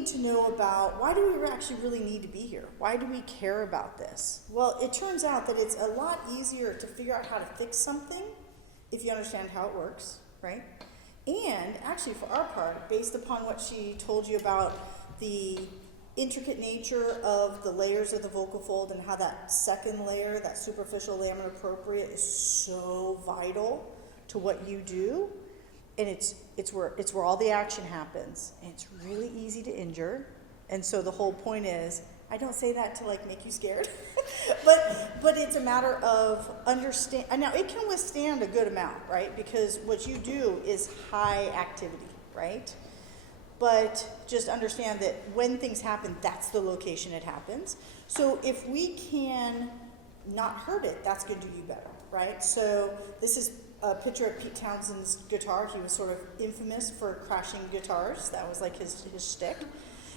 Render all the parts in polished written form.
need to know about why do we actually really need to be here? Why do we care about this? Well, it turns out that it's a lot easier to figure out how to fix something if you understand how it works, right? And actually, for our part, based upon what she told you about the intricate nature of the layers of the vocal fold and how that second layer, that superficial laminar propria, is so vital to what you do, and it's where all the action happens, and it's really easy to injure. And so the whole point is, I don't say that to like make you scared, but it's a matter of understand. Now it can withstand a good amount, right? Because what you do is high activity, right? But just understand that when things happen, that's the location it happens. So if we can not hurt it, that's going to do you better, right? So this is a picture of Pete Townshend's guitar. He was sort of infamous for crashing guitars. That was like his shtick.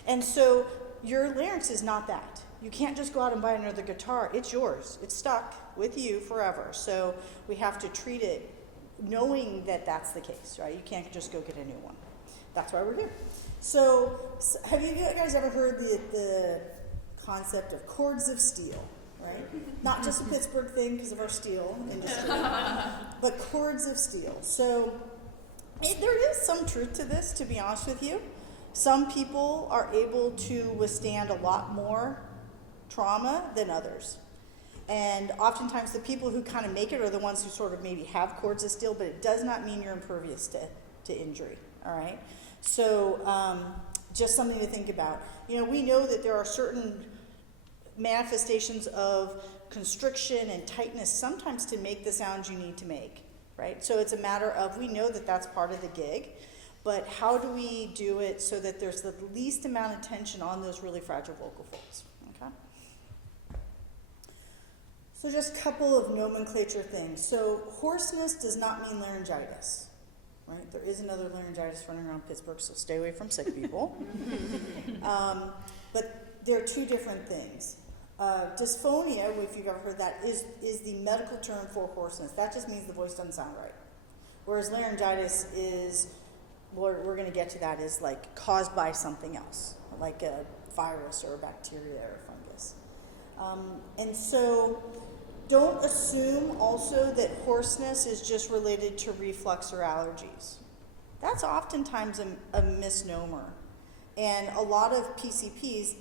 And so your larynx is not that. You can't just go out and buy another guitar. It's yours. It's stuck with you forever. So we have to treat it knowing that that's the case, right? You can't just go get a new one. That's why we're here. So have you guys ever heard the concept of cords of steel, right? Not just a Pittsburgh thing because of our steel industry, but cords of steel. So there is some truth to this, to be honest with you. Some people are able to withstand a lot more trauma than others. And oftentimes the people who kind of make it are the ones who sort of maybe have cords of steel, but it does not mean you're impervious to injury, all right? So just something to think about. You know, we know that there are certain manifestations of constriction and tightness sometimes to make the sounds you need to make, right? So it's a matter of, we know that that's part of the gig, but how do we do it so that there's the least amount of tension on those really fragile vocal folds, okay? So just a couple of nomenclature things. So hoarseness does not mean laryngitis, right? There is another laryngitis running around Pittsburgh, so stay away from sick people. But there are two different things. Dysphonia, if you've ever heard that, is the medical term for hoarseness. That just means the voice doesn't sound right. Whereas laryngitis is, we're going to get to that, is like caused by something else, like a virus or a bacteria or a fungus. And so don't assume also that hoarseness is just related to reflux or allergies. That's oftentimes a misnomer. And a lot of PCPs,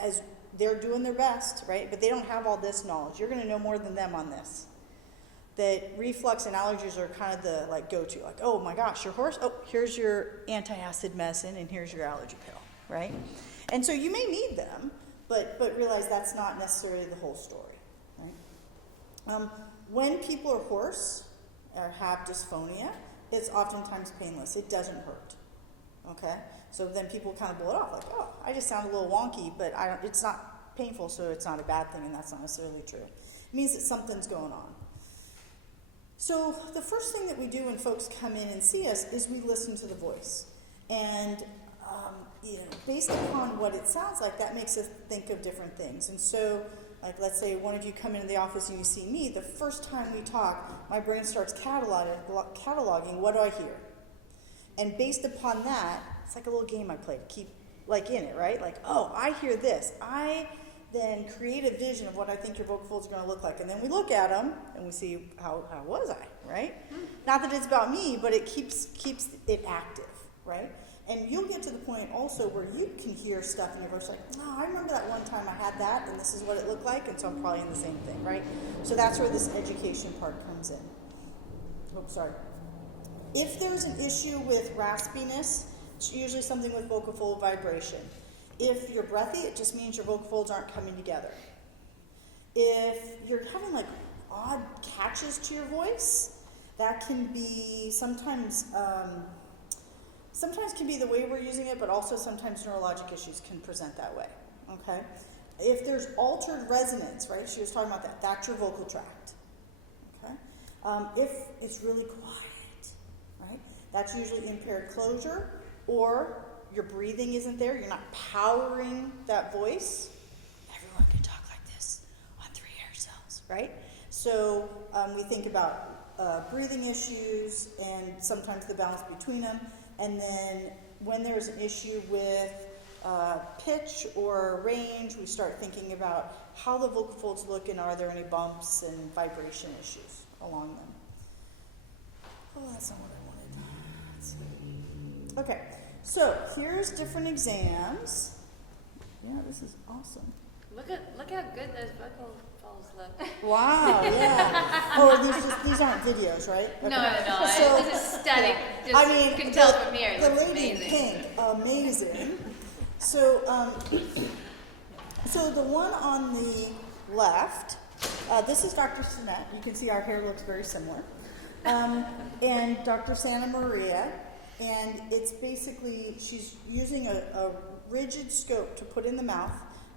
as they're doing their best, right? But they don't have all this knowledge. You're going to know more than them on this. That reflux and allergies are kind of the like go-to. Like, oh my gosh, you're hoarse. Oh, here's your antacid medicine and here's your allergy pill, right? And so you may need them, but realize that's not necessarily the whole story, right? When people are hoarse or have dysphonia, it's oftentimes painless. It doesn't hurt, okay? So then people kind of blow it off, like, oh, I just sound a little wonky, but it's not painful, so it's not a bad thing, and that's not necessarily true. It means that something's going on. So the first thing that we do when folks come in and see us is we listen to the voice. And based upon what it sounds like, that makes us think of different things. And so, like, let's say one of you come into the office and you see me, the first time we talk, my brain starts cataloging what do I hear? And based upon that, it's like a little game I play to keep, like, in it, right? Like, oh, I hear this. I then create a vision of what I think your vocal folds are going to look like. And then we look at them and we see, how was I, right? Not that it's about me, but it keeps it active, right? And you'll get to the point also where you can hear stuff in your voice like, oh, I remember that one time I had that and this is what it looked like, and so I'm probably in the same thing, right? So that's where this education part comes in. Oops, sorry. If there's an issue with raspiness, it's usually something with vocal fold vibration. If you're breathy, it just means your vocal folds aren't coming together. If you're having like odd catches to your voice, that can be sometimes can be the way we're using it, but also sometimes neurologic issues can present that way, okay? If there's altered resonance, right, she was talking about that, that's your vocal tract, okay? If it's really quiet, right, that's usually impaired closure, or your breathing isn't there, you're not powering that voice. Everyone can talk like this on 3 hair cells, right? So we think about breathing issues and sometimes the balance between them. And then when there's an issue with pitch or range. We start thinking about how the vocal folds look and are there any bumps and vibration issues along them. Oh, that's not what I wanted. Let's see. Okay, so here's different exams. Yeah, this is awesome. Look how good those vocal folds look. Wow, yeah. Oh, these aren't videos, right? Okay. No. So, This is static. Just I mean, you can tell from here. It the looks lady in amazing. pink, amazing. So, so the one on the left, this is Dr. Sinet. You can see our hair looks very similar. And Dr. Santa Maria, and it's basically, she's using a rigid scope to put in the mouth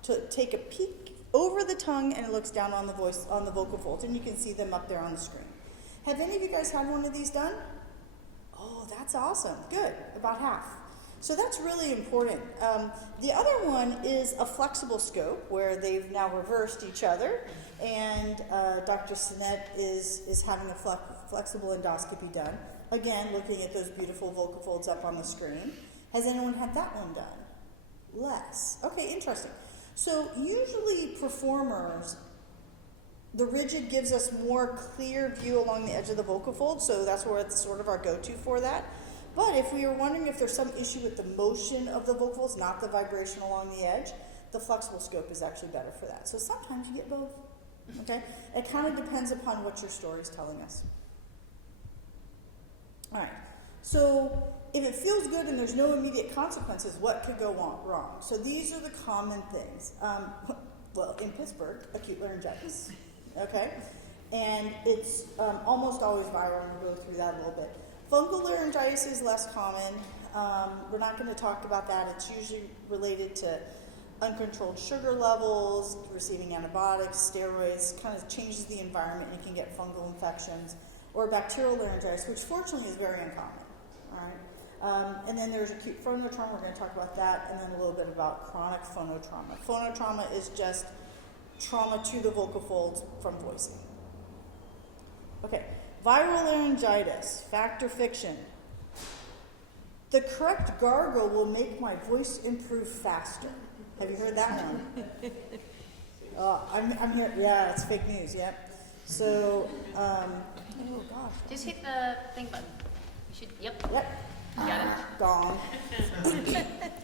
to take a peek over the tongue, and it looks down on the voice, on the vocal folds, and you can see them up there on the screen. Have any of you guys had one of these done? Oh, that's awesome. Good, about half. So that's really important. The other one is a flexible scope where they've now reversed each other, and Dr. Sinet is having a flexible endoscopy done. Again, looking at those beautiful vocal folds up on the screen. Has anyone had that one done? Less. Okay, interesting. So usually performers, the rigid gives us more clear view along the edge of the vocal fold, so that's where it's sort of our go-to for that. But if we were wondering if there's some issue with the motion of the vocal folds, not the vibration along the edge, the flexible scope is actually better for that. So sometimes you get both. Okay? It kind of depends upon what your story is telling us. All right. So if it feels good and there's no immediate consequences, what could go wrong? So these are the common things. Well, in Pittsburgh, acute laryngitis. Okay? And it's almost always viral, and we'll go through that a little bit. Fungal laryngitis is less common. We're not going to talk about that. It's usually related to uncontrolled sugar levels, receiving antibiotics, steroids, kind of changes the environment, and you can get fungal infections. Or bacterial laryngitis, which fortunately is very uncommon. All right? And then there's acute phonotrauma. We're going to talk about that, and then a little bit about chronic phonotrauma. Phonotrauma is just trauma to the vocal folds from voicing. Okay, viral laryngitis, fact or fiction? The correct gargle will make my voice improve faster. Have you heard that one? I'm here. Yeah, it's fake news. Yep. So, oh gosh. Just hit the thing button. You should. Yep. Yep. You got it. Gone.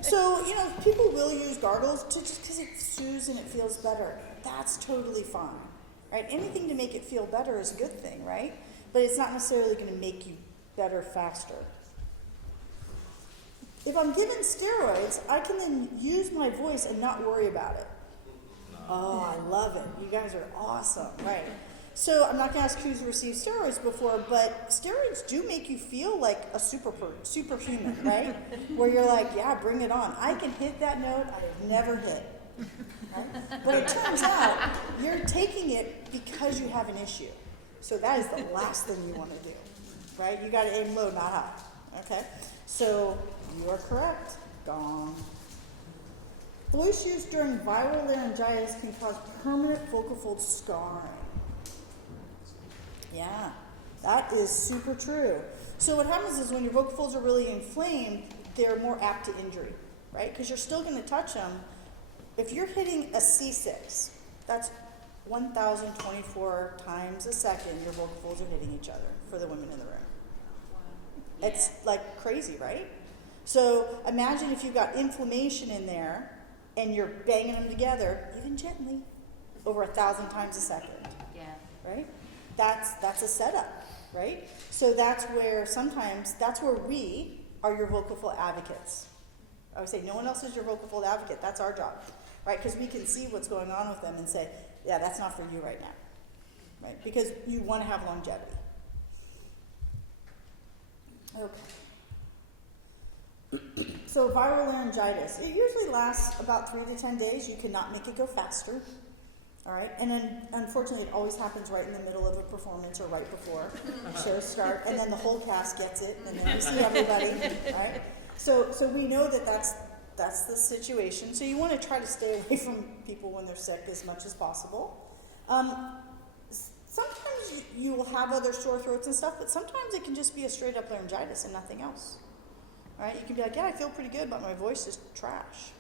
So, people will use gargles just because it soothes and it feels better. That's totally fine, right? Anything to make it feel better is a good thing, right? But it's not necessarily going to make you better faster. If I'm given steroids, I can then use my voice and not worry about it. Oh, I love it. You guys are awesome, right? So I'm not going to ask who's received steroids before, but steroids do make you feel like a superhuman, right? Where you're like, yeah, bring it on. I can hit that note I have never hit. Right? But it turns out you're taking it because you have an issue. So that is the last thing you want to do, right? You got to aim low, not high. Okay? So you are correct. Gone. Voice use during viral laryngitis can cause permanent vocal fold scarring. Yeah, that is super true. So what happens is when your vocal folds are really inflamed, they're more apt to injury, right? Because you're still going to touch them. If you're hitting a C6, that's 1,024 times a second your vocal folds are hitting each other for the women in the room. Yeah. It's like crazy, right? So imagine if you've got inflammation in there and you're banging them together, even gently, over 1,000 times a second. Yeah. Right? That's a setup, right? So that's where we are your vocal fold advocates. I would say no one else is your vocal fold advocate. That's our job, right? Because we can see what's going on with them and say, yeah, that's not for you right now, right? Because you want to have longevity. Okay. So viral laryngitis, it usually lasts about 3 to 10 days. You cannot make it go faster. All right, and then unfortunately it always happens right in the middle of a performance or right before shows start, and then the whole cast gets it, and then we see everybody, right? So we know that that's the situation. So you want to try to stay away from people when they're sick as much as possible. Sometimes you will have other sore throats and stuff, but sometimes it can just be a straight up laryngitis and nothing else. All right, you can be like, yeah, I feel pretty good, but my voice is trash.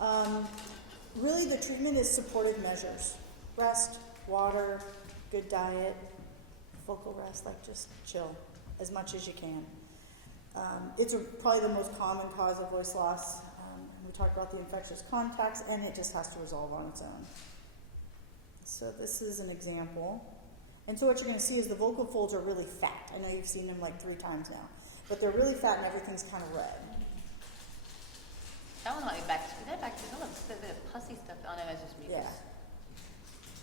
Really, the treatment is supportive measures. Rest, water, good diet, vocal rest, like just chill as much as you can. It's probably the most common cause of voice loss. We talked about the infectious contacts, and it just has to resolve on its own. So this is an example. And so what you're going to see is the vocal folds are really fat. I know you've seen them like 3 times now. But they're really fat and everything's kind of red. That one might be back. Is that back? There's a little bit of pussy stuff on it. It's just mucus. Yeah.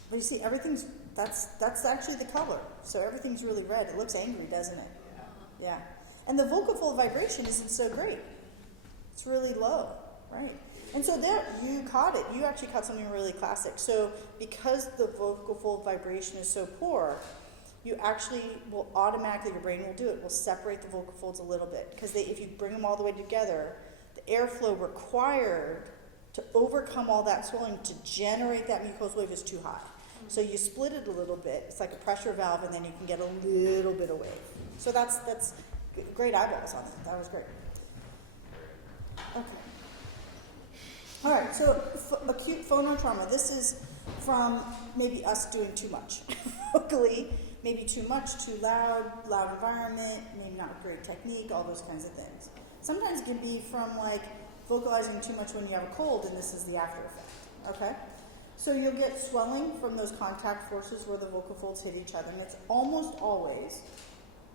But you see, everything's, that's actually the color. So everything's really red. It looks angry, doesn't it? Yeah. And the vocal fold vibration isn't so great. It's really low, right? And so there, you caught it. You actually caught something really classic. So because the vocal fold vibration is so poor, you actually will automatically, your brain will do it, will separate the vocal folds a little bit. Because if you bring them all the way together, the airflow required to overcome all that swelling to generate that mucosal wave is too high. So you split it a little bit. It's like a pressure valve, and then you can get a little bit of wave. So that's great eyeballs on it. That was great. Okay. All right, so acute phonotrauma. This is from maybe us doing too much vocally, maybe too much, too loud environment, maybe not great technique, all those kinds of things. Sometimes it can be from like vocalizing too much when you have a cold, and this is the after effect, okay? So you'll get swelling from those contact forces where the vocal folds hit each other, and it's almost always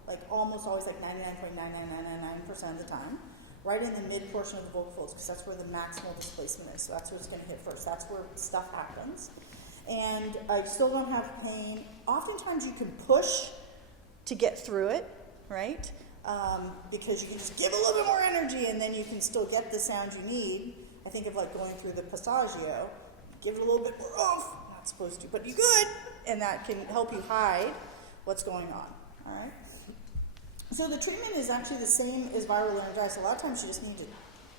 like 99.99999% of the time, right in the mid portion of the vocal folds, because that's where the maximal displacement is. So that's where it's going to hit first. That's where stuff happens. And I still don't have pain. Oftentimes you can push to get through it, right? Because you can just give a little bit more energy, and then you can still get the sound you need. I think of like going through the passaggio. Give it a little bit more oomph. Not supposed to, but you could. And that can help you hide what's going on, all right? So the treatment is actually the same as viral laryngitis. A lot of times you just need to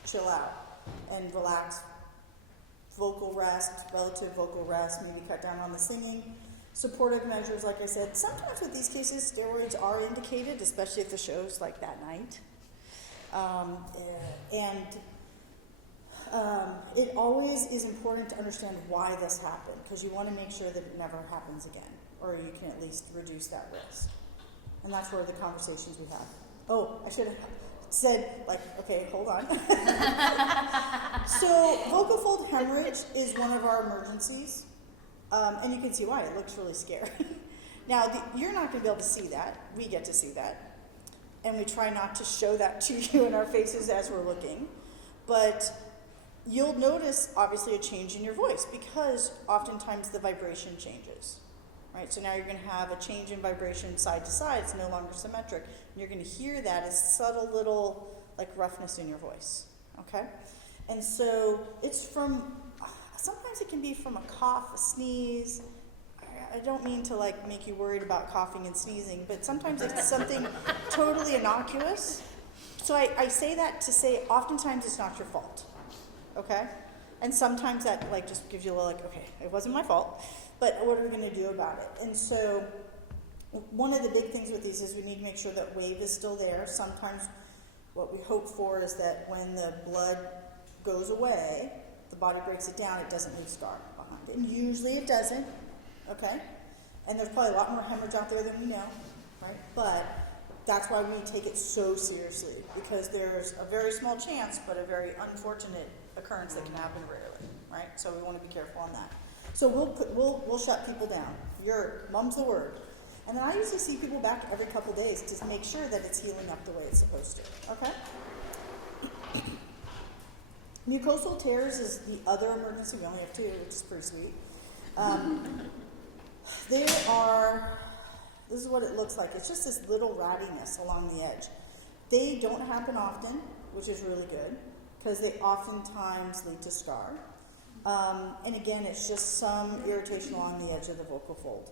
chill out and relax. Vocal rest, relative vocal rest, maybe cut down on the singing. Supportive measures, like I said. Sometimes with these cases, steroids are indicated, especially if the show's like that night. It always is important to understand why this happened, because you want to make sure that it never happens again, or you can at least reduce that risk. And that's where the conversations we have. Oh, I should have said, like, okay, hold on. So vocal fold hemorrhage is one of our emergencies. And you can see why. It looks really scary. Now, you're not going to be able to see that. We get to see that. And we try not to show that to you in our faces as we're looking. But you'll notice, obviously, a change in your voice, because oftentimes the vibration changes. Right, so now you're going to have a change in vibration side to side. It's no longer symmetric. And you're going to hear that as subtle little like roughness in your voice. Okay? And so it's from, sometimes it can be from a cough, a sneeze. I don't mean to like make you worried about coughing and sneezing, but sometimes it's something totally innocuous. So I say that to say oftentimes it's not your fault. Okay? And sometimes that like just gives you a little like, okay, it wasn't my fault. But what are we going to do about it? And so one of the big things with these is we need to make sure that wave is still there. Sometimes what we hope for is that when the blood goes away, the body breaks it down, it doesn't leave scar behind. And usually it doesn't, okay? And there's probably a lot more hemorrhage out there than we know, right? But that's why we take it so seriously, because there's a very small chance, but a very unfortunate occurrence that can happen rarely, right? So we want to be careful on that. So we'll shut people down. Mum's the word. And then I usually see people back every couple days to make sure that it's healing up the way it's supposed to. Okay? Mucosal tears is the other emergency. We only have 2, which is pretty sweet. This is what it looks like. It's just this little rattiness along the edge. They don't happen often, which is really good, because they oftentimes lead to scar. And again, it's just some irritation along the edge of the vocal fold.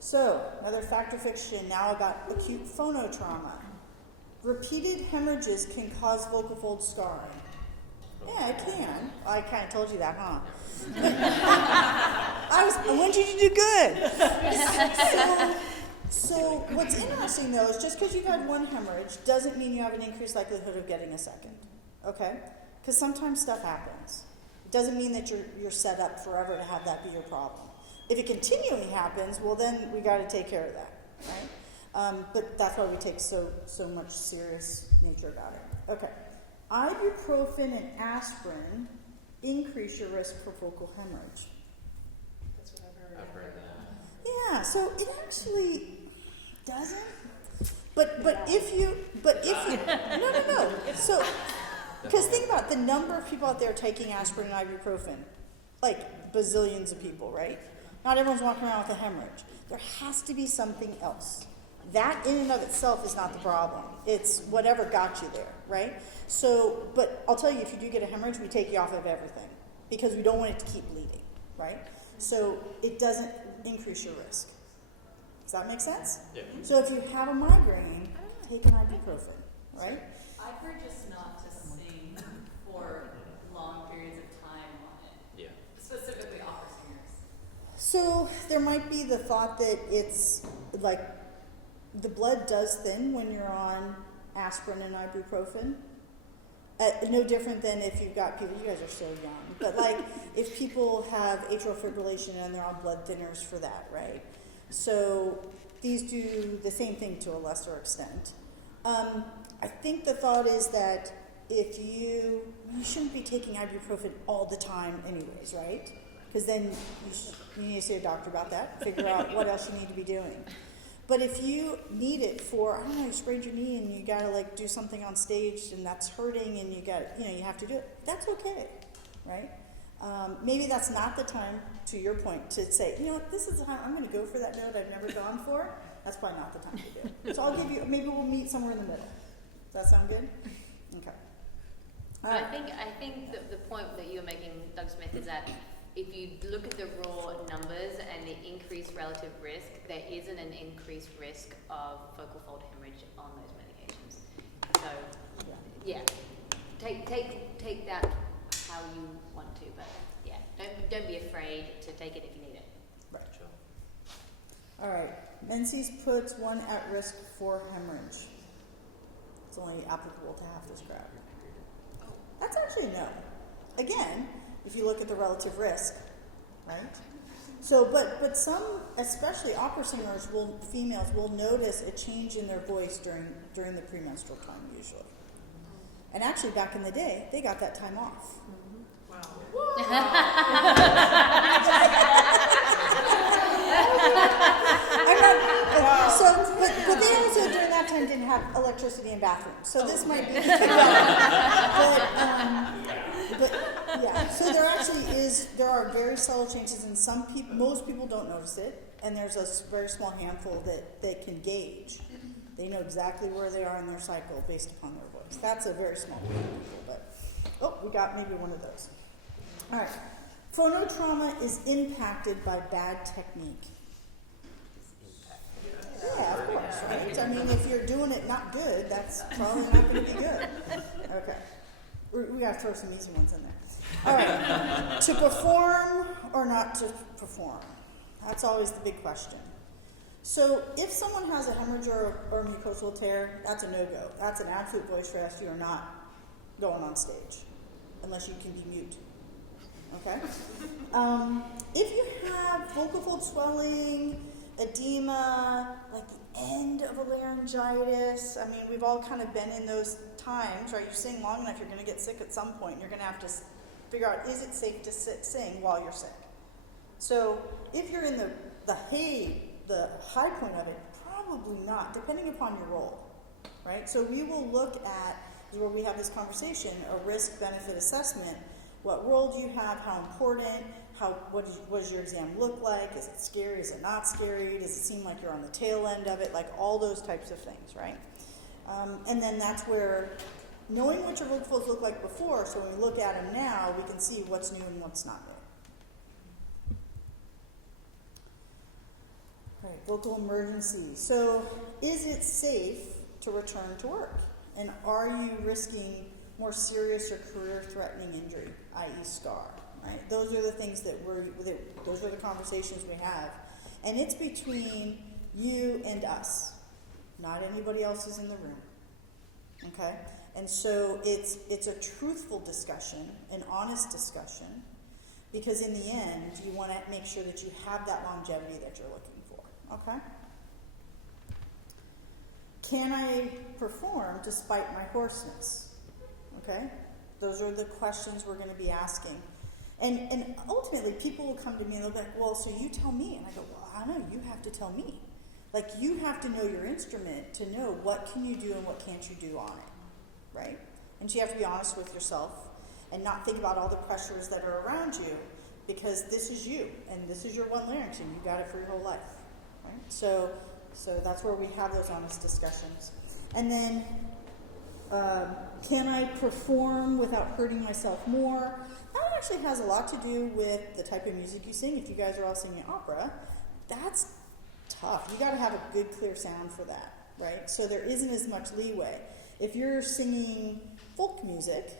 So, another fact or fiction now about acute phonotrauma. Repeated hemorrhages can cause vocal fold scarring. Yeah, it can. I kind of told you that, huh? I wanted you to do good. So what's interesting, though, is just because you've had one hemorrhage doesn't mean you have an increased likelihood of getting a second. Okay? Because sometimes stuff happens. It doesn't mean that you're set up forever to have that be your problem. If it continually happens, well then we got to take care of that, right? But that's why we take so much serious nature about it. Okay, ibuprofen and aspirin increase your risk for focal hemorrhage. That's what I've heard. I've heard that. Yeah, so it actually doesn't. But if you no. So because think about it, the number of people out there taking aspirin and ibuprofen, like bazillions of people, right? Not everyone's walking around with a hemorrhage. There has to be something else. That in and of itself is not the problem. It's whatever got you there, right? So, but I'll tell you, if you do get a hemorrhage, we take you off of everything because we don't want it to keep bleeding, right? So it doesn't increase your risk. Does that make sense? Yeah. So if you have a migraine, take an ibuprofen, right? I've heard just not to sing for long periods of time on it, Yeah. specifically opera singers. So there might be the thought that it's like the blood does thin when you're on aspirin and ibuprofen. No different than if you've got people, you guys are so young, but like if people have atrial fibrillation and they're on blood thinners for that, right? So these do the same thing to a lesser extent. I think the thought is that if you shouldn't be taking ibuprofen all the time anyways, right? Because then you need to see a doctor about that, figure out what else you need to be doing. But if you need it for, I don't know, you sprained your knee and you gotta like do something on stage and that's hurting and you have to do it, that's okay, right? Maybe that's not the time, to your point, to say, you know what, this is the time, I'm gonna go for that note I've never gone for. That's probably not the time to do it. So I'll give you, maybe we'll meet somewhere in the middle. Does that sound good? Okay. All right. I think the point that you're making, Doug Smith, is that if you look at the raw numbers and the increased relative risk, there isn't an increased risk of focal fold hemorrhage on those medications. So, yeah, take that how you want to, but yeah, don't be afraid to take it if you need it. Right. Sure. All right. Menzies puts one at risk for hemorrhage. It's only applicable to half this crowd. That's actually no. Again, if you look at the relative risk, right? So, but some, especially opera singers, females will notice a change in their voice during the premenstrual time usually. And actually, back in the day, they got that time off. But they also during that time didn't have electricity in bathrooms, so this might be. But yeah, so there are very subtle changes, and most people don't notice it, and there's a very small handful that can gauge. They know exactly where they are in their cycle based upon their voice. That's a very small group of people, but we got maybe one of those. All right, phonotrauma is impacted by bad technique. Yeah, of course, right? I mean, if you're doing it not good, that's probably not going to be good. Okay. We got to throw some easy ones in there. All right. To perform or not to perform? That's always the big question. So if someone has a hemorrhage or mucosal tear, that's a no-go. That's an absolute voice rest. You are not going on stage unless you can be mute. Okay? If you have vocal fold swelling, edema, like the end of a laryngitis. I mean, we've all kind of been in those times, right? You sing long enough, you're going to get sick at some point. You're going to have to figure out, is it safe to sing while you're sick? So if you're in the high point of it, probably not, depending upon your role, right? So we will look at, where we have this conversation, a risk-benefit assessment. What role do you have? How important? What does your exam look like? Is it scary? Is it not scary? Does it seem like you're on the tail end of it? Like all those types of things, right? And then that's where knowing what your vocal folds look like before, so when we look at them now, we can see what's new and what's not new. All right, vocal emergency. So is it safe to return to work? And are you risking more serious or career-threatening injury, i.e. scar? Right? Those are the things those are the conversations we have. And it's between you and us. Not anybody else is in the room. Okay? And so it's a truthful discussion, an honest discussion, because in the end, you want to make sure that you have that longevity that you're looking for, okay? Can I perform despite my hoarseness? Okay? Those are the questions we're going to be asking. And ultimately, people will come to me and they'll be like, well, so you tell me. And I go, well, I know, you have to tell me. Like, you have to know your instrument to know what can you do and what can't you do on it, right? And so you have to be honest with yourself and not think about all the pressures that are around you, because this is you, and this is your one larynx, and you got it for your whole life, right? So that's where we have those honest discussions. And then, can I perform without hurting myself more? That actually has a lot to do with the type of music you sing. If you guys are all singing opera, that's tough. You got to have a good, clear sound for that, right? So there isn't as much leeway. If you're singing folk music,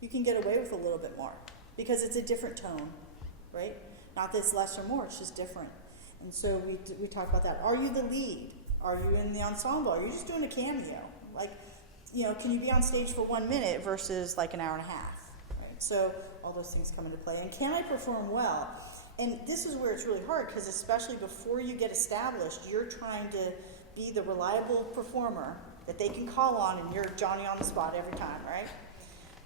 you can get away with a little bit more because it's a different tone, right? Not that it's less or more, it's just different. And so we talk about that. Are you the lead? Are you in the ensemble? Are you just doing a cameo? Like, can you be on stage for 1 minute versus like an hour and a half, right? So all those things come into play. And can I perform well? And this is where it's really hard, because especially before you get established, you're trying to be the reliable performer that they can call on, and you're Johnny on the spot every time, right?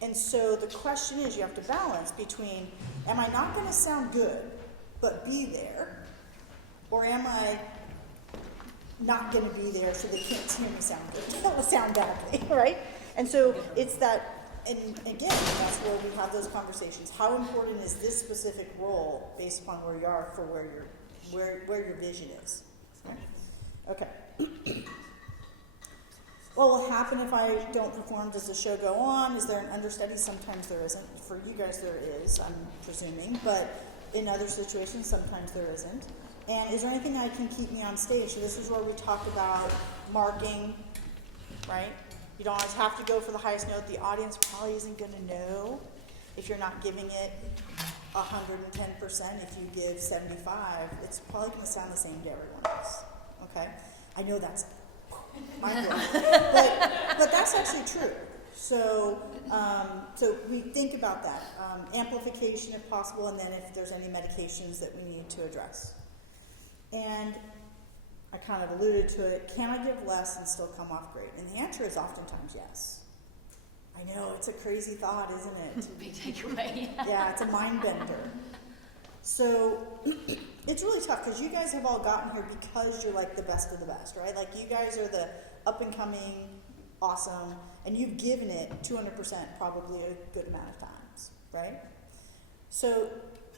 And so the question is, you have to balance between, am I not going to sound good, but be there? Or am I not going to be there so they can't hear me sound good, sound badly, right? And so it's that. And again, that's where we have those conversations. How important is this specific role based upon where you are for where your vision is? Okay. What will happen if I don't perform? Does the show go on? Is there an understudy? Sometimes there isn't. For you guys there is, I'm presuming. But in other situations, sometimes there isn't. And is there anything that can keep me on stage? So this is where we talk about marking, right? You don't always have to go for the highest note. The audience probably isn't going to know if you're not giving it 110%. If you give 75, it's probably going to sound the same to everyone else. Okay? I know that's mind-blowing, but that's actually true. So we think about that. Amplification if possible, and then if there's any medications that we need to address. And I kind of alluded to it. Can I give less and still come off great? And the answer is oftentimes yes. I know, it's a crazy thought, isn't it? Big takeaway. Yeah, it's a mind bender. So it's really tough because you guys have all gotten here because you're like the best of the best, right? Like you guys are the up and coming, awesome, and you've given it 200% probably a good amount of times, right? So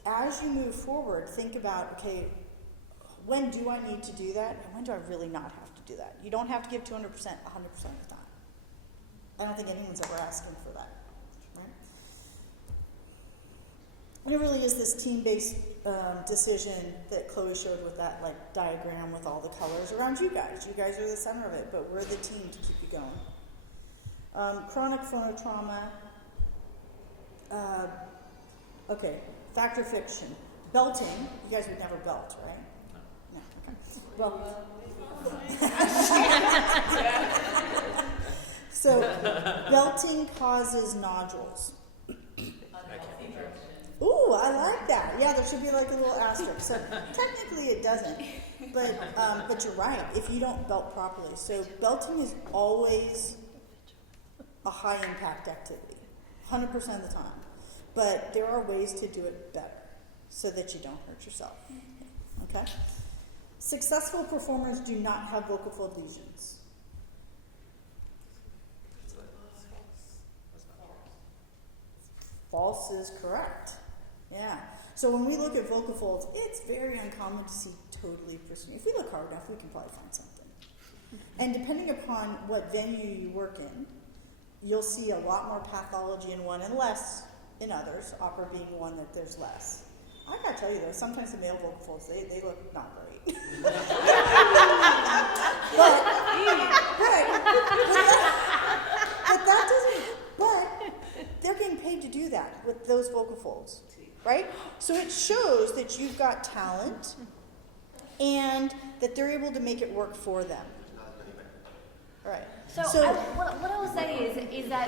as you move forward, think about, okay, when do I need to do that, and when do I really not have to do that? You don't have to give 200% 100% of the time. I don't think anyone's ever asking for that, right? And it really is this team-based decision that Chloe showed with that like diagram with all the colors around you guys. You guys are the center of it, but we're the team to keep you going. Chronic phonotrauma. Okay, fact or fiction. Belting. You guys would never belt, right? No. Okay. Well. So, belting causes nodules. Ooh, I like that. Yeah, there should be like a little asterisk. So technically it doesn't, but you're right. If you don't belt properly, so belting is always a high impact activity, 100% of the time. But there are ways to do it better so that you don't hurt yourself. Okay. Successful performers do not have vocal fold lesions. False is correct. Yeah. So when we look at vocal folds, it's very uncommon to see totally pristine. If we look hard enough, we can probably find something. And depending upon what venue you work in, you'll see a lot more pathology in one and less in others, opera being one that there's less. I gotta tell you though, sometimes the male vocal folds, they look not great. but they're getting paid to do that with those vocal folds, right? So it shows that you've got talent and that they're able to make it work for them. Right. So, what I will say is that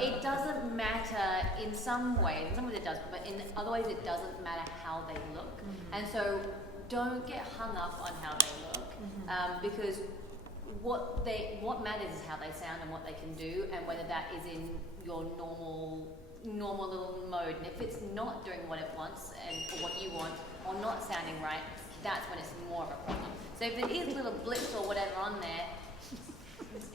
it doesn't matter in some ways. In some ways it does, but in other ways it doesn't matter how they look. And so don't get hung up on how they look, because what matters is how they sound and what they can do, and whether that is in your normal little mode. And if it's not doing what it wants or what you want, or not sounding right, that's when it's more of a problem. So if there is little blips or whatever on there,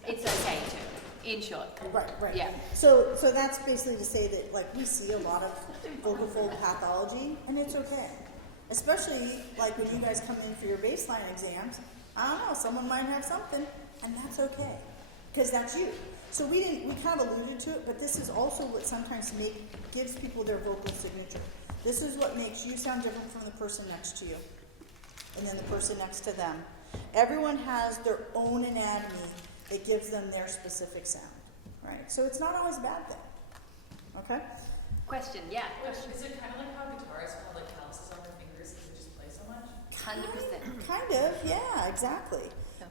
it's okay too, in short. Right. Yeah. So that's basically to say that, like, we see a lot of vocal fold pathology, and it's okay. Especially, like, when you guys come in for your baseline exams, I don't know, someone might have something, and that's okay. Because that's you. So we kind of alluded to it, but this is also what sometimes gives people their vocal signature. This is what makes you sound different from the person next to you, and then the person next to them. Everyone has their own anatomy that gives them their specific sound, right? So it's not always a bad thing, okay? Question, yeah. Is it kind of like how guitarists have like calluses on their fingers because they just play so much? 100%. Kind of, yeah, exactly.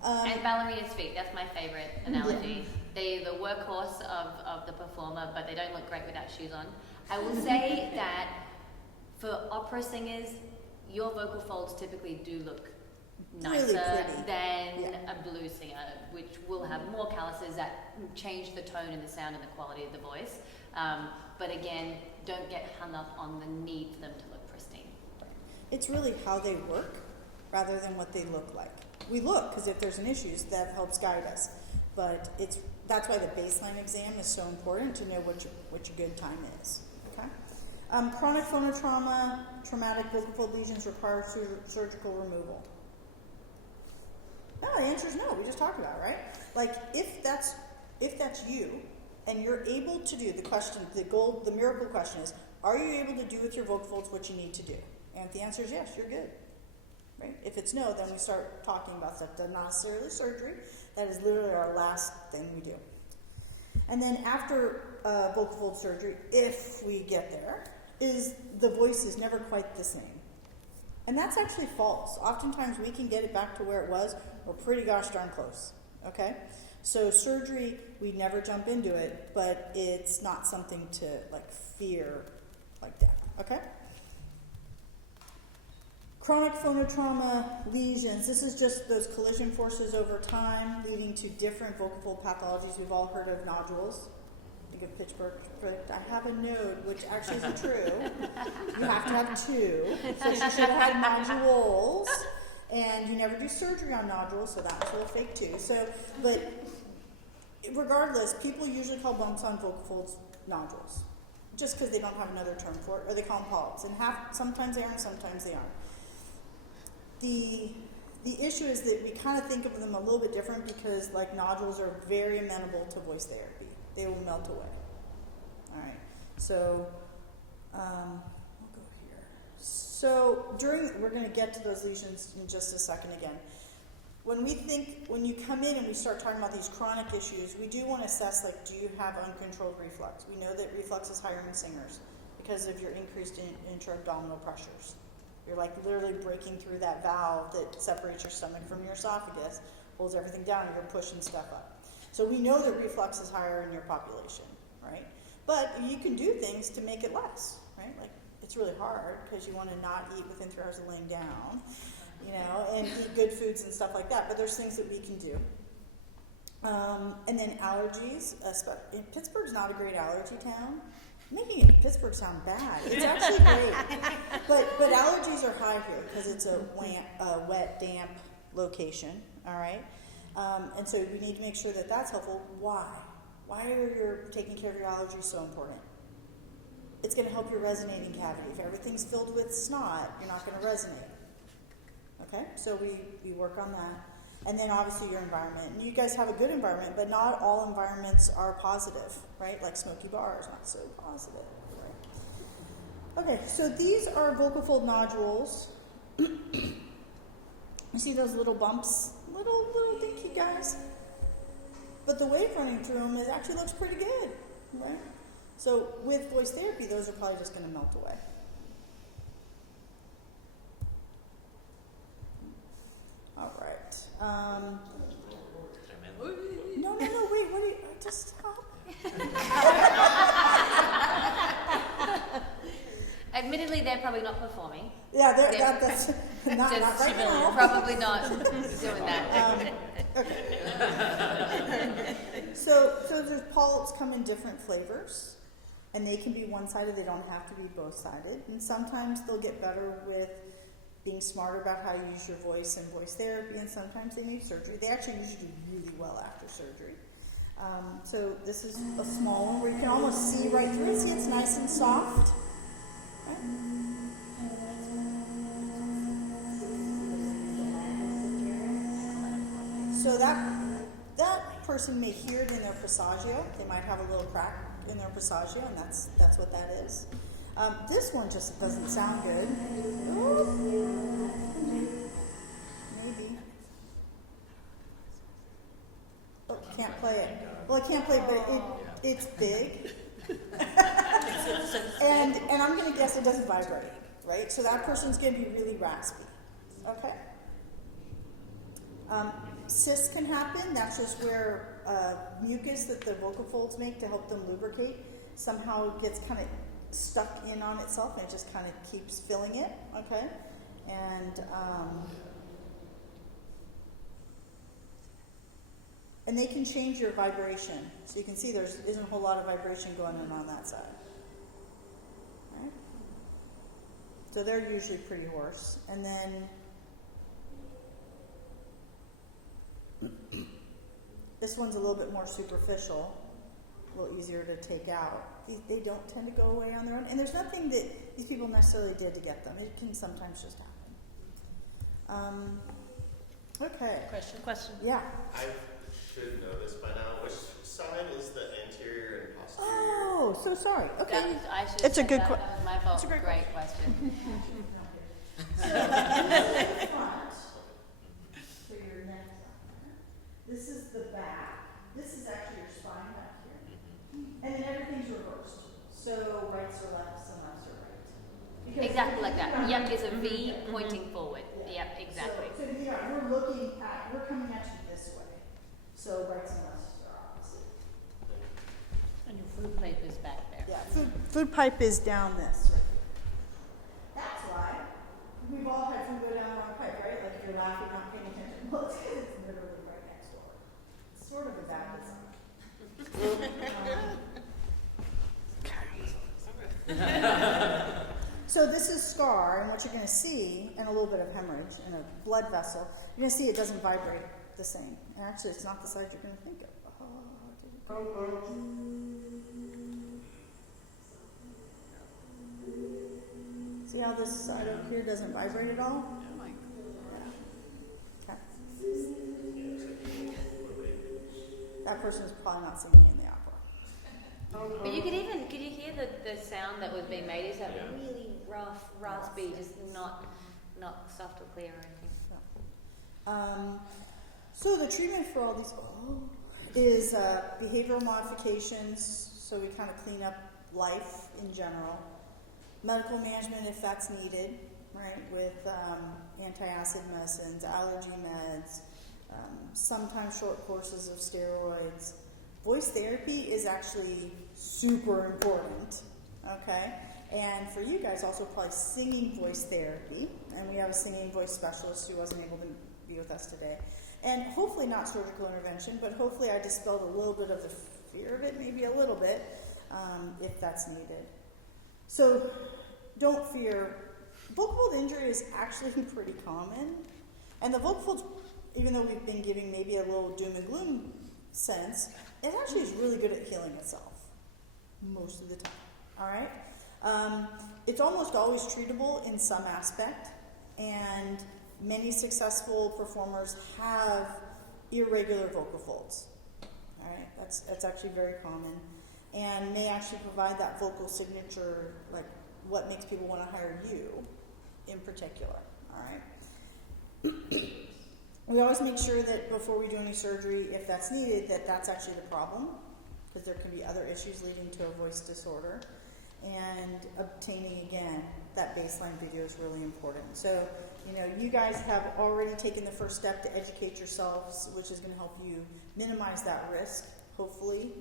And ballerinas' feet, that's my favorite analogy. They're the workhorse of the performer, but they don't look great without shoes on. I will say that for opera singers, your vocal folds typically do look nicer Really pretty. than a blues singer, which will have more calluses that change the tone and the sound and the quality of the voice. But again, don't get hung up on the need for them to look pristine. It's really how they work rather than what they look like. We look, because if there's an issue, that helps guide us. But that's why the baseline exam is so important, to know what your good time is. Okay. Chronic phonotrauma, traumatic vocal fold lesions require surgical removal. No, the answer is no. We just talked about it, right? Like, if that's you, and you're able to do the miracle question is, are you able to do with your vocal folds what you need to do? And if the answer is yes, you're good. Right? If it's no, then we start talking about stuff. That's not necessarily surgery. That is literally our last thing we do. And then after vocal fold surgery, if we get there, is the voice is never quite the same. And that's actually false. Oftentimes we can get it back to where it was. We're pretty gosh darn close. Okay? So surgery, we never jump into it, but it's not something to fear like that. Okay? Chronic phonotrauma lesions. This is just those collision forces over time leading to different vocal fold pathologies. We've all heard of nodules. Think of Pittsburgh. I have a node, which actually isn't true. You have to have two. So she should have had nodules. And you never do surgery on nodules, so that was a little fake too. But regardless, people usually call bumps on vocal folds nodules, just because they don't have another term for it, or they call them polyps. And sometimes they are, and sometimes they aren't. The issue is that we kind of think of them a little bit different because nodules are very amenable to voice therapy. They will melt away. All right. So we'll go here. So we're going to get to those lesions in just a second again. When you come in and we start talking about these chronic issues, we do want to assess, do you have uncontrolled reflux? We know that reflux is higher in singers because of your increased intra-abdominal pressures. You're literally breaking through that valve that separates your stomach from your esophagus, holds everything down, and you're pushing stuff up. So we know that reflux is higher in your population, right? But you can do things to make it less, right? It's really hard because you want to not eat within 3 hours of laying down, and eat good foods and stuff like that. But there's things that we can do. And then allergies. Pittsburgh's not a great allergy town. Making Pittsburgh sound bad. It's actually great. But allergies are high here because it's a wet, damp location, all right? And so we need to make sure that that's helpful. Why? Why are your taking care of your allergies so important? It's going to help your resonating cavity. If everything's filled with snot, you're not going to resonate. Okay? So we work on that. And then obviously your environment. And you guys have a good environment, but not all environments are positive, right? Like Smoky Bar is not so positive, right? Okay, so these are vocal fold nodules. You see those little bumps? Little dinky guys. But the wave running through them actually looks pretty good, right? So with voice therapy, those are probably just going to melt away. All right. No, admittedly, they're probably not performing. Yeah, Yeah. that's not Just right now. probably not doing that. So the polyps come in different flavors, and they can be one-sided. They don't have to be both-sided. And sometimes they'll get better with being smarter about how you use your voice and voice therapy, and sometimes they need surgery. They actually usually do really well after surgery. So this is a small one where you can almost see right through it. See, it's nice and soft. Right? So that person may hear it in their passaggio. They might have a little crack in their passaggio, and that's what that is. This one just doesn't sound good. Maybe. Oh, can't play it. Well, I can't play it, but it's big. and I'm going to guess it doesn't vibrate, right? So that person's going to be really raspy. Okay? Cysts can happen. That's just where mucus that the vocal folds make to help them lubricate somehow gets kind of stuck in on itself and it just kind of keeps filling it. Okay? And they can change your vibration. So you can see there isn't a whole lot of vibration going on that side. Right? So they're usually pretty hoarse. And then this one's a little bit more superficial, a little easier to take out. They don't tend to go away on their own. And there's nothing that these people necessarily did to get them. It can sometimes just happen. Okay. Question. Yeah. I should know this by now. Which side is the anterior and posterior? Oh, so sorry. Okay. I should It's a have good said that. That was my fault. It's a great Great question. So, this is the front for your neck. This is the back. This is actually your spine back here. And then everything's reversed. So rights are lefts and lefts are right. Because Exactly like that. Yep, it's a V pointing forward. Yep, exactly. So yeah, we're coming at you this way. So rights and lefts are opposite. And your food plate is back there. Yeah, food pipe is down this right here. That's why we've all had food go down the wrong pipe, right? Like if you're laughing, not paying attention. Well, it's because it's literally right next door. It's sort of a baptism. So this is scar, and what you're going to see, and a little bit of hemorrhage and a blood vessel, you're going to see it doesn't vibrate the same. And actually, it's not the side you're going to think of. See how this side over here doesn't vibrate at all? Okay. That person is probably not singing in the opera. But could you hear the sound that was being made? Is that really rough, raspy, just not soft or clear or anything? So the treatment for all these is behavioral modifications, so we kind of clean up life in general. Medical management if that's needed, right, with antacid medicines, allergy meds, sometimes short courses of steroids. Voice therapy is actually super important, okay? And for you guys, also probably singing voice therapy. And we have a singing voice specialist who wasn't able to be with us today. And hopefully not surgical intervention, but hopefully I dispelled a little bit of the fear of it, maybe a little bit, if that's needed. So don't fear. Vocal fold injury is actually pretty common. And the vocal folds, even though we've been giving maybe a little doom and gloom sense, it actually is really good at healing itself most of the time. All right? It's almost always treatable in some aspect, and many successful performers have irregular vocal folds. All right? That's actually very common, and may actually provide that vocal signature, like what makes people want to hire you in particular. All right? We always make sure that before we do any surgery, if that's needed, that that's actually the problem, because there can be other issues leading to a voice disorder. And obtaining, again, that baseline video is really important. So, you guys have already taken the first step to educate yourselves, which is going to help you minimize that risk, hopefully,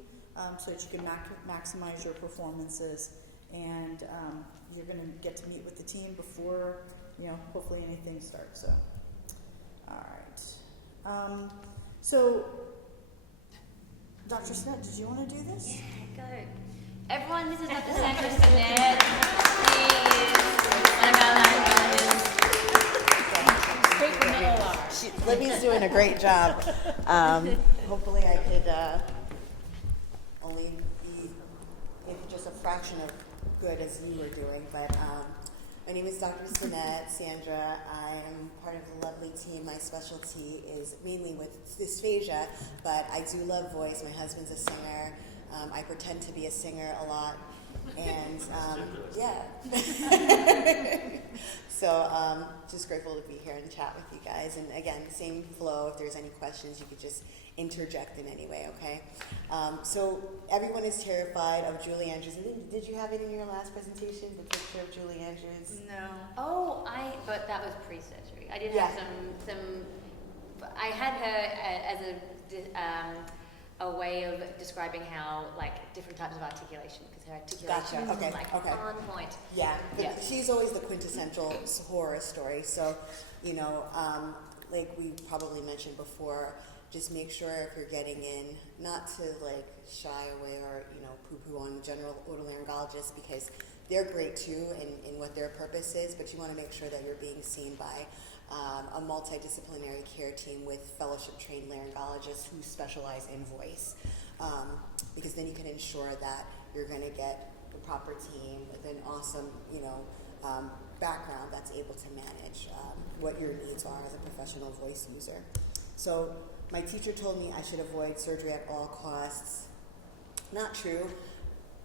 so that you can maximize your performances And you're going to get to meet with the team before, hopefully anything starts. So, all right. So, Dr. Snett, did you want to do this? Yeah, go. Everyone, this is Dr. Sandra Snett. She is one of our laryngologists. Straight from the OR. Libby's doing a great job. Hopefully I could only be just a fraction of good as you were doing. But my name is Dr. Sandra. I am part of the lovely team. My specialty is mainly with dysphagia, but I do love voice. My husband's a singer. I pretend to be a singer a lot. And yeah. So just grateful to be here and chat with you guys. And again, same flow. If there's any questions, you could just interject in any way, okay? So everyone is terrified of Julie Andrews. Did you have it in your last presentation, the picture of Julie Andrews? Oh, but that was pre-surgery. I did Yeah. have some, I had her as a way of describing how, like, different types of articulation, because her articulation Gotcha. is, like, Okay. on point. Yeah, but Yeah. she's always the quintessential horror story. So, like we probably mentioned before, just make sure if you're getting in, not to like shy away or poo-poo on general otolaryngologists, because they're great too in what their purpose is. But you want to make sure that you're being seen by a multidisciplinary care team with fellowship-trained laryngologists who specialize in voice, because then you can ensure that you're going to get the proper team with an awesome, background that's able to manage what your needs are as a professional voice user. So my teacher told me I should avoid surgery at all costs. Not true.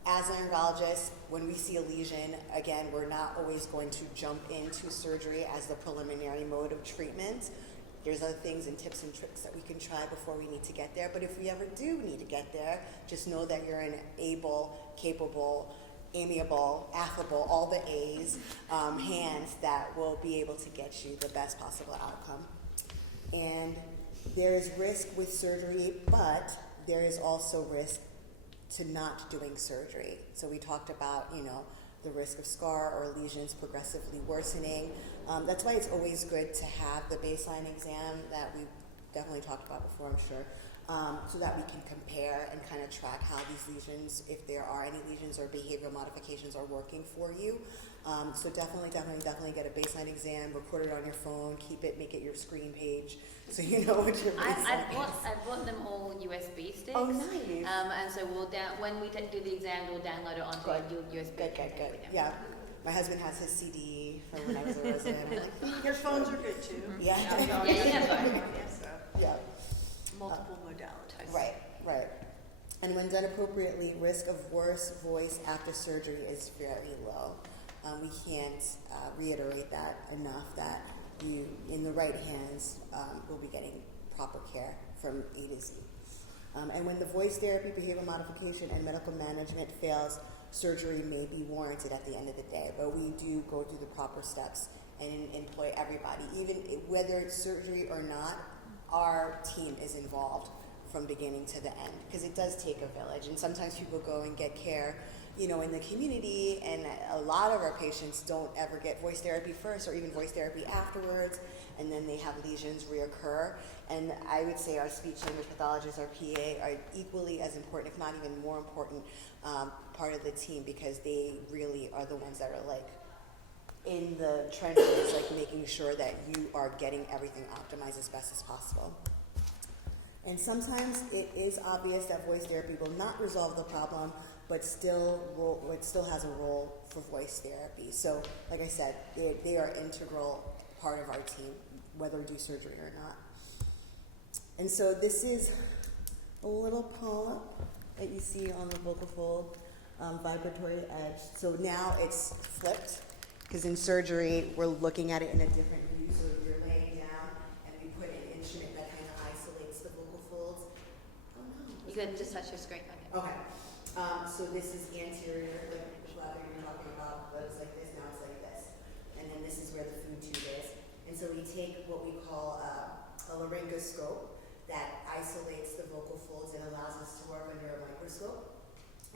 As laryngologists, when we see a lesion, again, we're not always going to jump into surgery as the preliminary mode of treatment. There's other things and tips and tricks that we can try before we need to get there. But if we ever do need to get there, just know that you're an able, capable, amiable, affable, all the A's, hands that will be able to get you the best possible outcome. And there is risk with surgery, but there is also risk to not doing surgery. So we talked about, the risk of scar or lesions progressively worsening. That's why it's always good to have the baseline exam that we definitely talked about before, I'm sure, so that we can compare and kind of track how these lesions, if there are any lesions or behavioral modifications, are working for you. So definitely get a baseline exam, record it on your phone, keep it, make it your screen page, so you know what your baseline I've bought them all USB sticks. Oh, nice. And so when we do the exam, we'll download it onto a USB. Good. Yeah. My husband has his CD from when I was a resident. I'm like, Your phones are good too. yeah. Yeah, you can both. Yeah. Multiple modalities. Right. And when done appropriately, risk of worse voice after surgery is very low. We can't reiterate that enough, that you, in the right hands, will be getting proper care from A to Z. And when the voice therapy, behavioral modification, and medical management fails, surgery may be warranted at the end of the day. But we do go through the proper steps and employ everybody. Even whether it's surgery or not, our team is involved from beginning to the end, because it does take a village. And sometimes people go and get care in the community, and a lot of our patients don't ever get voice therapy first or even voice therapy afterwards, and then they have lesions reoccur. And I would say our speech language pathologists, our PA, are equally as important, if not even more important, part of the team, because they really are the ones that are like in the trenches, like making sure that you are getting everything optimized as best as possible. And sometimes it is obvious that voice therapy will not resolve the problem, but it still has a role for voice therapy. So, like I said, they are integral part of our team, whether we do surgery or not. And so this is a little polyp that you see on the vocal fold, vibratory edge. So now it's flipped, because in surgery, we're looking at it in a different view. So you're laying down, and we put an instrument that kind of isolates the vocal folds. Oh no. You can just touch your screen. Okay. Okay. So this is anterior, like the bladder you're talking about, but it's like this, now it's like this. And then this is where the food tube is. And so we take what we call a laryngoscope that isolates the vocal folds and allows us to work under a microscope.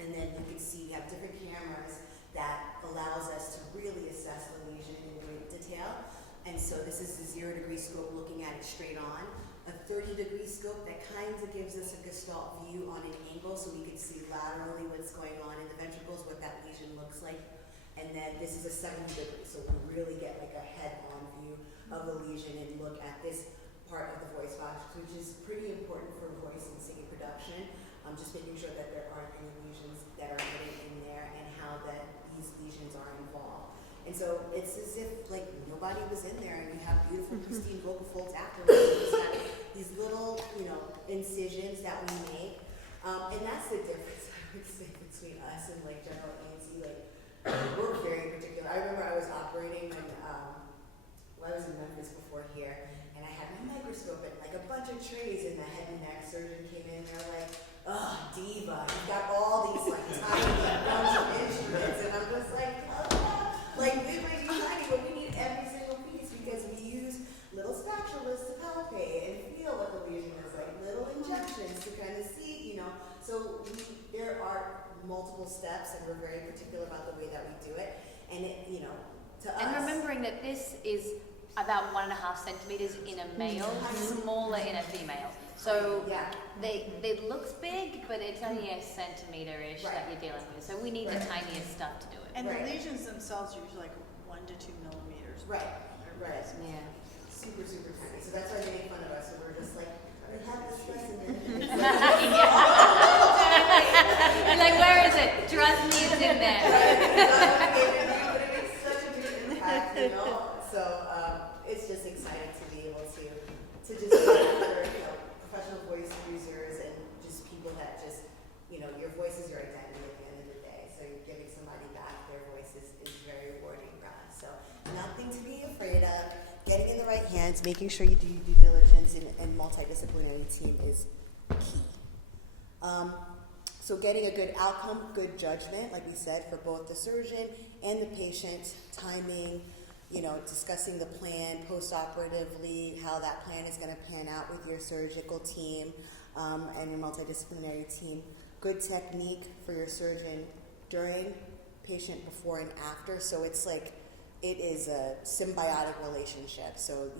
And then you can see we have different cameras that scope looking at it straight on, a 30-degree scope that kind of gives us a gestalt view on an angle so we can see laterally what's going on in the ventricles, what that lesion looks like. And then this is a 70-degree, so we really get like a head-on view of the lesion and look at this part of the voice box, which is pretty important for voice and singing production. Just making sure that there aren't any lesions that are hidden in there and how that these lesions are involved. And so it's as if like nobody was in there and we have beautiful pristine vocal folds afterwards. We just have these little, incisions that we make. And that's the difference, I would say, between us and like general ENT. Like we're very particular. I remember I was operating when I was in Memphis before here, and I had my microscope and like a bunch of trays, and the head and neck surgeon came in. They're like, "Oh, diva, you got all these like tiny bunch of instruments," and I'm just like, "Oh, like we might be tiny, but we need every single piece because we use little spatulas to palpate and feel what the lesion is like, little injections to kind of see, So there are multiple steps, and we're very particular about the way that we do it, and it, to us. And remembering that this is about 1.5 centimeters in a male, smaller in a female. So Yeah. it looks big, but it's only a centimeter-ish that you're dealing with. So we need the tiniest stuff to do it. And Right. the lesions themselves are usually like 1 to 2 millimeters. Right. Yeah. Super, super tiny. So that's why they make fun of us. So we're just like, we have this specimen. You're like, where is it? Trust me, it's in there. But it makes such a big impact, So it's just exciting to be able to just go after, professional voice users and just people that just, your voice is your identity at the end of the day. So you're giving somebody back their voice is very rewarding for us. So nothing to be afraid of. Getting in the right hands, making sure you do your due diligence, and multidisciplinary team is key. So getting a good outcome, good judgment, like we said, for both the surgeon and the patient, timing, discussing the plan post-operatively, how that plan is going to pan out with your surgical team and your multidisciplinary team. Good technique for your surgeon during, patient before and after. So it's like, it is a symbiotic relationship. So,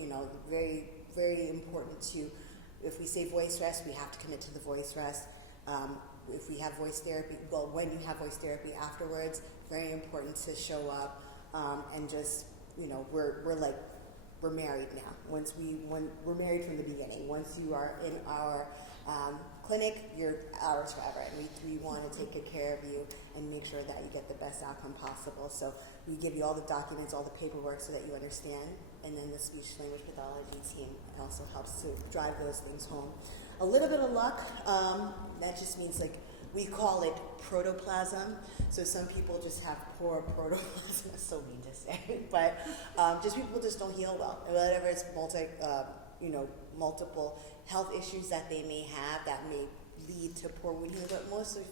very, very important to, if we say voice rest, we have to commit to the voice rest. If we have voice therapy, when you have voice therapy afterwards, very important to show up and just, we're married now. When we're married from the beginning. Once you are in our clinic, you're ours forever, and we want to take good care of you and make sure that you get the best outcome possible. So we give you all the documents, all the paperwork, so that you understand, and then the speech language pathology team also helps to drive those things home. A little bit of luck, that just means we call it protoplasm. So some people just have poor protoplasm. It's so mean to say, but just people just don't heal well. Whatever it's multiple health issues that they may have that may lead to poor wound healing. But most of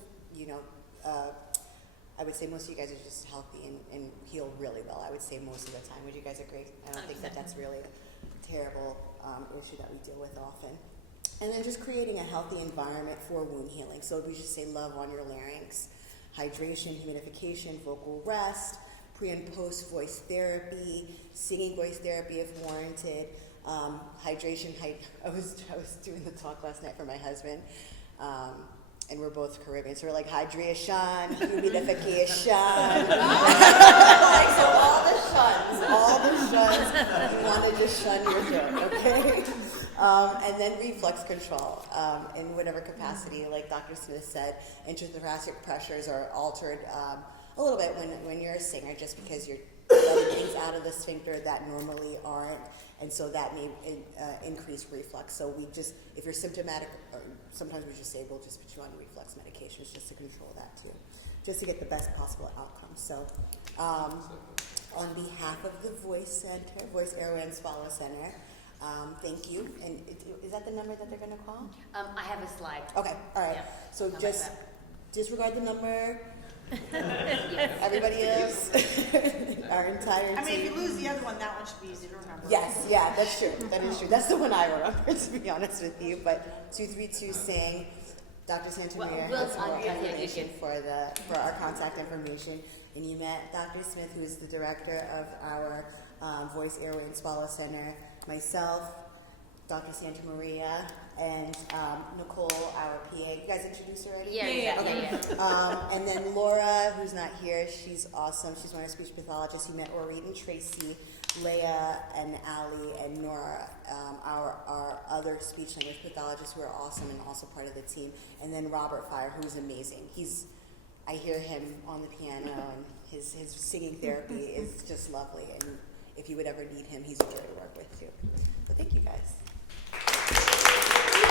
I would say most of you guys are just healthy and heal really well. I would say most of the time. Would you guys agree? I don't think that's really a terrible issue that we deal with often. And then just creating a healthy environment for wound healing. So we should say love on your larynx, hydration, humidification, vocal rest, pre and post voice therapy, singing voice therapy if warranted, hydration. I was doing the talk last night for my husband, and we're both Caribbean, so we're like hydration, humidification, so all the shuns. You want to just shun your joke, okay? And then reflux control in whatever capacity, like Dr. Smith said, intrathoracic pressures are altered a little bit when you're a singer, just because you're letting things out of the sphincter that normally aren't, and so that may increase reflux. So if you're symptomatic, or sometimes we just say we'll just put you on reflux medications just to control that too, just to get the best possible outcome. So on behalf of the Voice Center, Voice Airway and Swallow Center, thank you. And is that the number that they're going to call? I have a slide. Okay, all right. Yeah, So something just like disregard the number. Yes. Everybody else, our entire team. if you lose the other one, that one should be easy to remember. Yes, yeah, that's true. That is true. That's the one I remember, to be honest with you. But 232 Sing, Dr. Santamaria Well, has more yeah, information for our contact information. And you met Dr. Smith, who is the director of our Voice Airway and Swallow Center. myself, Dr. Santa Maria, and Nicole, our PA. You guys introduced her already? Yeah. And then Laura, who's not here, she's awesome. She's one of our speech pathologists. You met Orit and Tracy, Leah and Allie, and Nora, our other speech language pathologists who are awesome and also part of the team. And then Robert Fire, who's amazing. I hear him on the piano, and his singing therapy is just lovely. And if you would ever need him, he's a joy to work with too. So thank you guys.